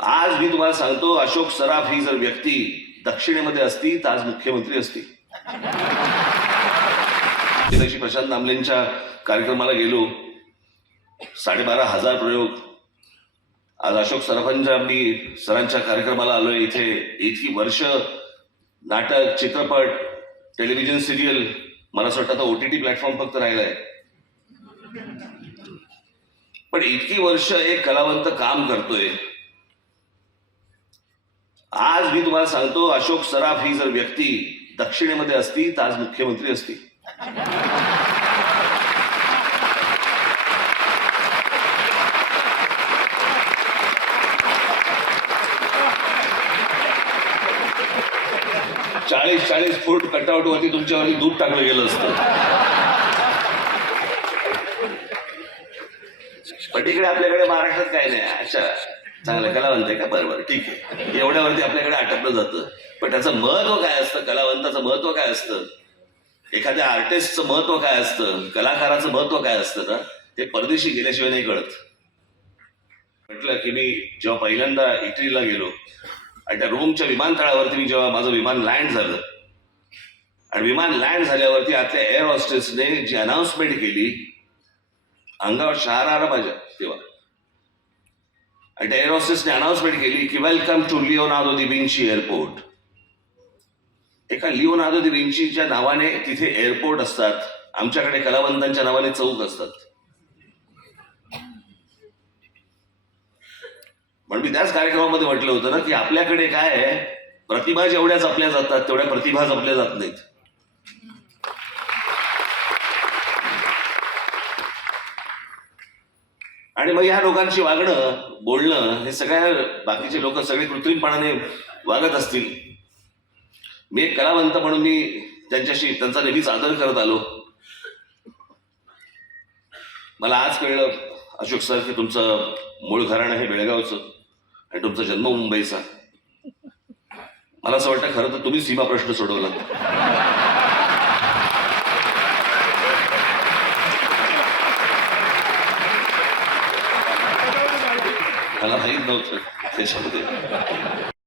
आज मी तुम्हाला सांगतो अशोक सराफ ही जर व्यक्ती दक्षिणेमध्ये असती तर आज मुख्यमंत्री असती. त्या दिवशी प्रशांत दामलेंच्या कार्यक्रमाला गेलो. साडेबारा हजार प्रयोग. आज अशोक सराफांच्या मी सरांच्या कार्यक्रमाला आलोय इथे. इतकी वर्ष नाटक चित्रपट टेलिव्हिजन सिरियल मला असं वाटतं आता टी प्लॅटफॉर्म फक्त राहिलाय. पण इतकी वर्ष एक कलावंत काम करतोय. आज मी तुम्हाला सांगतो अशोक सराफ ही जर व्यक्ती दक्षिणेमध्ये असती तर आज मुख्यमंत्री असती चाळीस चाळीस फूट कटआउट वरती तुमच्यावरती दूध टाकलं गेलं असतं. पण तिकडे आपल्याकडे महाराष्ट्रात काय नाही अच्छा. चांगलं कलावंत आहे का? बरं बरं ठीक आहे. एवढ्यावरती आपल्याकडे आटपलं जातं. पण त्याचं महत्त्व काय असतं? कलावंताचं महत्त्व काय असतं? एखाद्या आर्टिस्टचं महत्त्व काय असतं? कलाकाराचं महत्त्व काय असतं ना? ते परदेशी गेल्याशिवाय नाही कळत. म्हटलं की मी जेव्हा पहिल्यांदा इटलीला गेलो आणि त्या रोमच्या विमानतळावरती मी जेव्हा माझं विमान लँड झालं आणि विमान लँड झाल्यावरती आतल्या एअर हॉस्टेसने जी अनाउन्समेंट केली अंगावर शहार आला माझ्या तेव्हा. आणि त्या एअर अनाउन्समेंट केली की welcome to Leonardo da Vinci airport एका लिओनार्दो दी नावाने तिथे एअरपोर्ट असतात. आमच्याकडे कलावंतांच्या नावाने चौक असतात. म्हणून मी त्याच कार्यक्रमामध्ये म्हटलं होतं ना की आपल्याकडे काय प्रतिभा जेवढ्या जपल्या जातात तेवढ्या प्रतिभा जपल्या जात नाहीत. आणि मग ह्या लोकांशी वागणं बोलणं हे सगळ्या बाकीचे लोक सगळे कृत्रिमपणाने वागत असतील. मी एक कलावंत म्हणून मी त्यांच्याशी त्यांचा नेहमीच आदर करत आलो. मला आज कळलं अशोक सर की तुमचं मूळ घराणं हे बेळगावचं आणि तुमचा जन्म मुंबईचा. मला असं वाटतं खरं तर तुम्ही सीमा प्रश्न सोडवला Ela reinou. Fechou o.